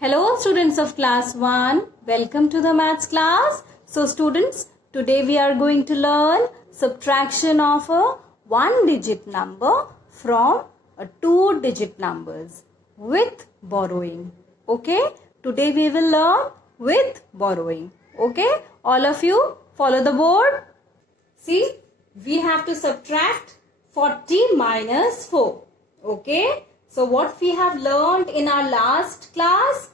Hello students of class 1, welcome to the maths class. So students, today we are going to learn subtraction of a 1-digit number from a 2-digit numbers with borrowing. Okay, today we will learn with borrowing. Okay, all of you follow the board. See, we have to subtract 40 minus 4. Okay, so what we have learned in our last class,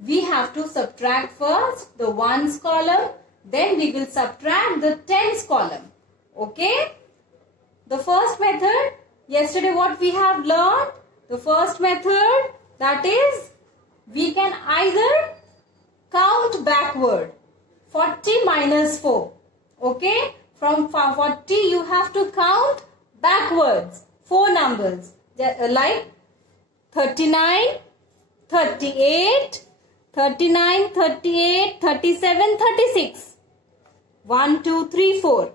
we have to subtract first the ones column, then we will subtract the tens column. Okay, the first method, yesterday what we have learned, the first method, that is we can either count backward 40 minus 4. Okay, from 40 you have to count backwards 4 numbers like 39, 38, 39, 38, 37, 36. 1, 2, 3, 4.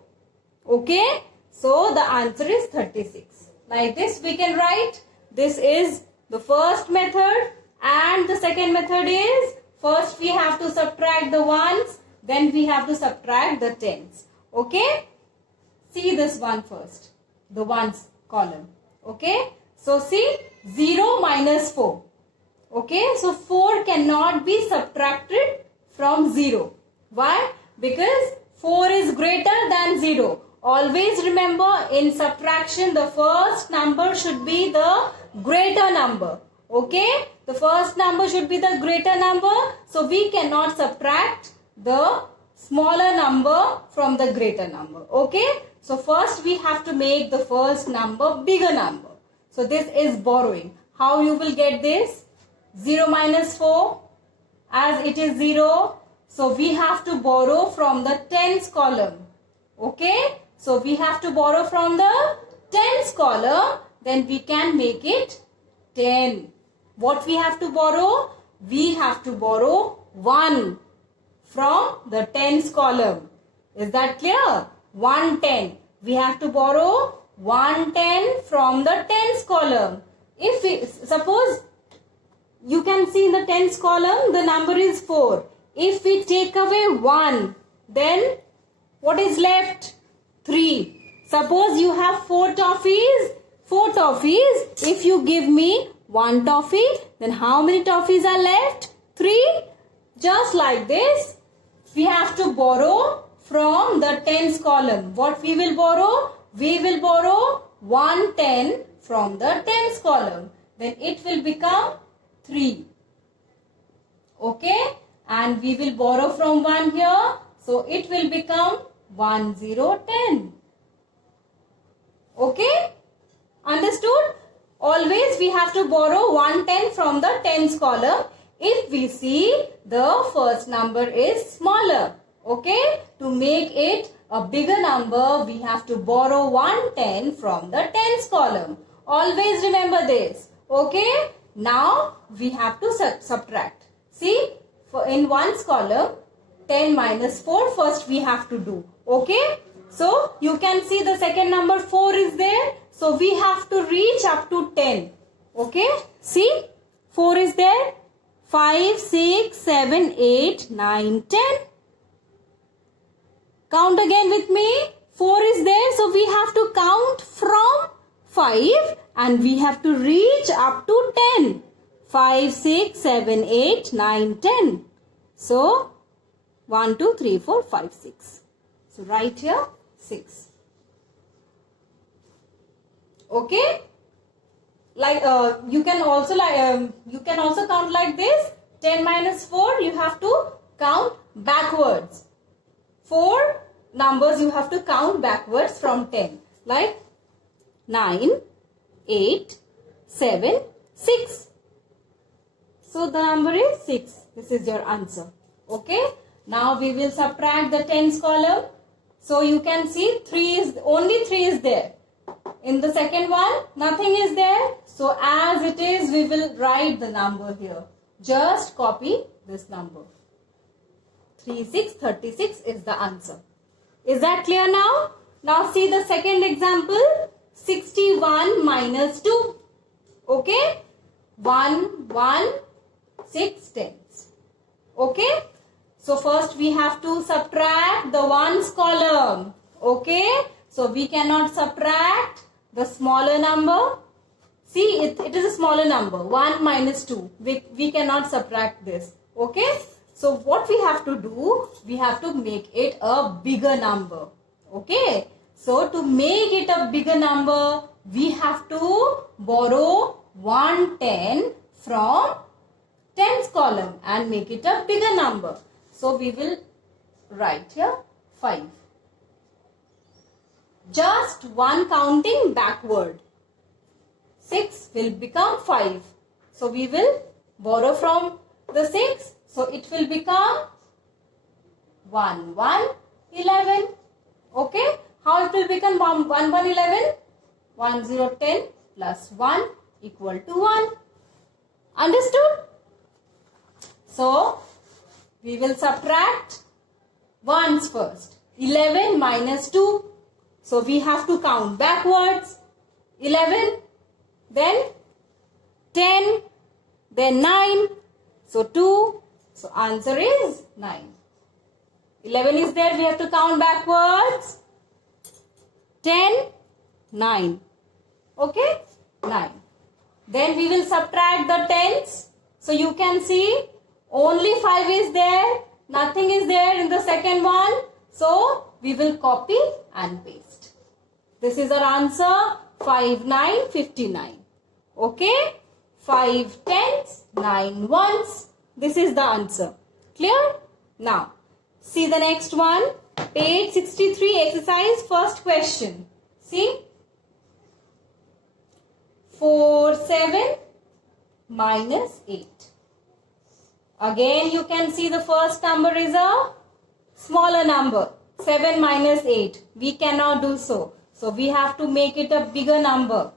Okay, so the answer is 36. Like this we can write. This is the first method, and the second method is first we have to subtract the ones, then we have to subtract the tens. Okay, see this one first, the ones column. Okay, so see 0 minus 4. Okay, so 4 cannot be subtracted from 0. Why? Because 4 is greater than 0. Always remember, in subtraction the first number should be the greater number. Okay, the first number should be the greater number. So we cannot subtract the smaller number from the greater number. Okay, so first we have to make the first number bigger number. So this is borrowing. How you will get this? 0 minus 4, as it is 0. So we have to borrow from the tens column. Okay, so we have to borrow from the tens column. Then we can make it 10. What we have to borrow? We have to borrow 1 from the tens column. Is that clear? 110. We have to borrow 110 from the tens column. If we suppose, you can see in the tens column the number is 4. If we take away 1, then what is left? 3. Suppose you have 4 toffees. 4 toffees. If you give me 1 toffee, then how many toffees are left? 3. Just like this, we have to borrow from the tens column. What we will borrow? We will borrow 110 from the tens column. Then it will become 3. Okay, and we will borrow from 1 here. So it will become 1010. Okay, understood? Always we have to borrow 110 from the tens column if we see the first number is smaller. Okay, to make it a bigger number, we have to borrow 110 from the tens column. Always remember this. Okay, now we have to subtract. See, in ones column, 10 minus 4 first we have to do. Okay, so you can see the second number 4 is there. So we have to reach up to 10. Okay, see, 4 is there. 5, 6, 7, 8, 9, 10. Count again with me. 4 is there. So we have to count from 5 and we have to reach up to 10. 5, 6, 7, 8, 9, 10. So 1, 2, 3, 4, 5, 6. So right here 6. Okay. Like you can also count like this. 10 minus 4 you have to count backwards. 4 numbers you have to count backwards from 10. Like 9, 8, 7, 6. So the number is 6. This is your answer. Okay. Now we will subtract the tens column. So you can see only 3 is there. In the second one, nothing is there. So as it is, we will write the number here. Just copy this number. 36 is the answer. Is that clear now? Now see the second example. 61 minus 2. Okay. 1, 1, 6 tens. Okay? So first we have to subtract the ones column. Okay? So we cannot subtract the smaller number. See, it is a smaller number. 1 minus 2. We cannot subtract this. Okay? So what we have to do, we have to make it a bigger number. Okay? So to make it a bigger number, we have to borrow 110 from tens column and make it a bigger number. So we will write here 5. Just one counting backward. 6 will become 5. So we will borrow from the 6. So it will become 1, 1, 11. Okay? How it will become 1, 1, 11? 1, 0, 10 plus 1 equal to 1. Understood? So, we will subtract ones first. 11 minus 2. So, we have to count backwards. 11, then 10, then 9. So, 2. So, answer is 9. 11 is there. We have to count backwards. 10, 9. Okay? 9. Then we will subtract the tens. So you can see only 5 is there. Nothing is there in the second one. So we will copy and paste. This is our answer. 5, 9, 59. Okay? 5 tens, 9 ones. This is the answer. Clear? Now, see the next one. Page 63, exercise, first question. See? 4, 7 minus 8. Again, you can see the first number is a smaller number. 7 minus 8. We cannot do so. So, we have to make it a bigger number.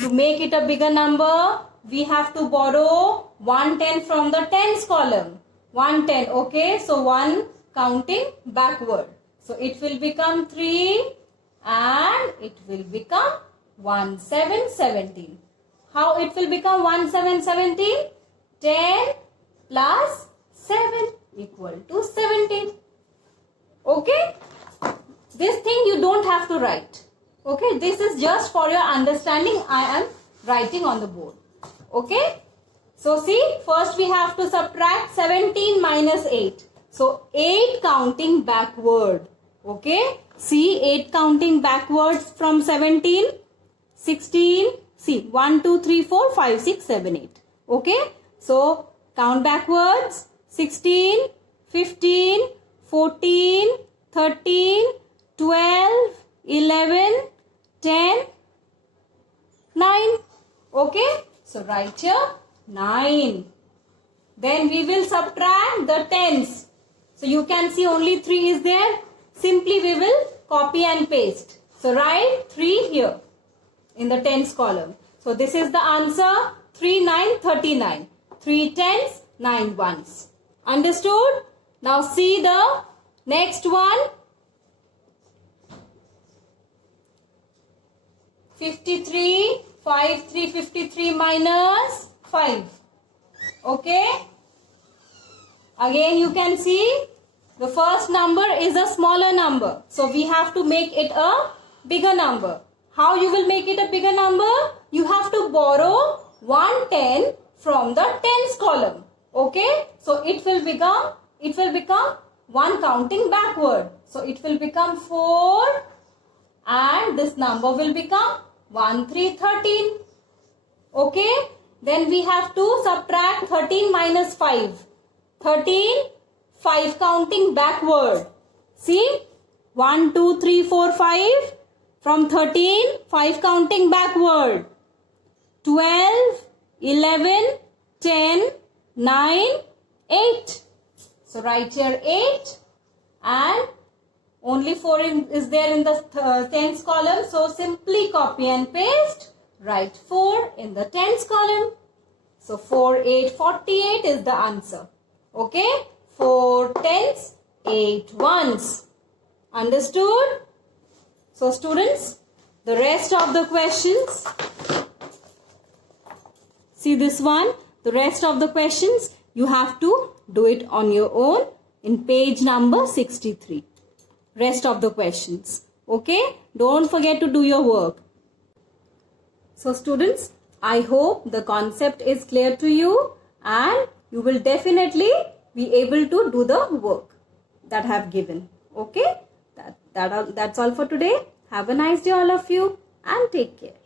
To make it a bigger number, we have to borrow 110 from the tens column. 110. Okay. So, 1 counting backward. So, it will become 3 and it will become 1, 7, 17. How it will become 1, 7, 17? 10 plus 7 equal to 17. Okay? This thing you don't have to write. Okay? This is just for your understanding. I am writing on the board. Okay? So, see, first we have to subtract 17 minus 8. So, 8 counting backward. Okay? See, 8 counting backwards from 17, 16. See, 1, 2, 3, 4, 5, 6, 7, 8. Okay? So, count backwards. 16, 15, 14, 13, 12, 11, 10, 9. Okay? So, write here 9. Then we will subtract the tens. So, you can see only 3 is there. Simply we will copy and paste. So, write 3 here in the tens column. So, this is the answer. 3, 9, 39. 3 tens, 9 ones. Understood? Now, see the next one. 53, 5, 3, 53 minus 5. Okay? Again, you can see the first number is a smaller number. So, we have to make it a bigger number. How you will make it a bigger number? You have to borrow 110 from the tens column. Okay? So, it will become 1 counting backward. So, it will become 4 and this number will become 1, 3, 13. Okay? Then we have to subtract 13 minus 5. 13, 5 counting backward. See? 1, 2, 3, 4, 5. From 13, 5 counting backward. 12, 11, 10, 9, 8. So, write here 8 and only 4 is there in the tens column. So, simply copy and paste. Write 4 in the tens column. So, 4, 8, 48 is the answer. Okay? 4 tens, 8 ones. Understood? So, students, the rest of the questions. See this one. The rest of the questions you have to do it on your own in page number 63. Rest of the questions. Okay? Don't forget to do your work. So students, I hope the concept is clear to you and you will definitely be able to do the work that I have given. Okay? That's all for today. Have a nice day all of you and take care.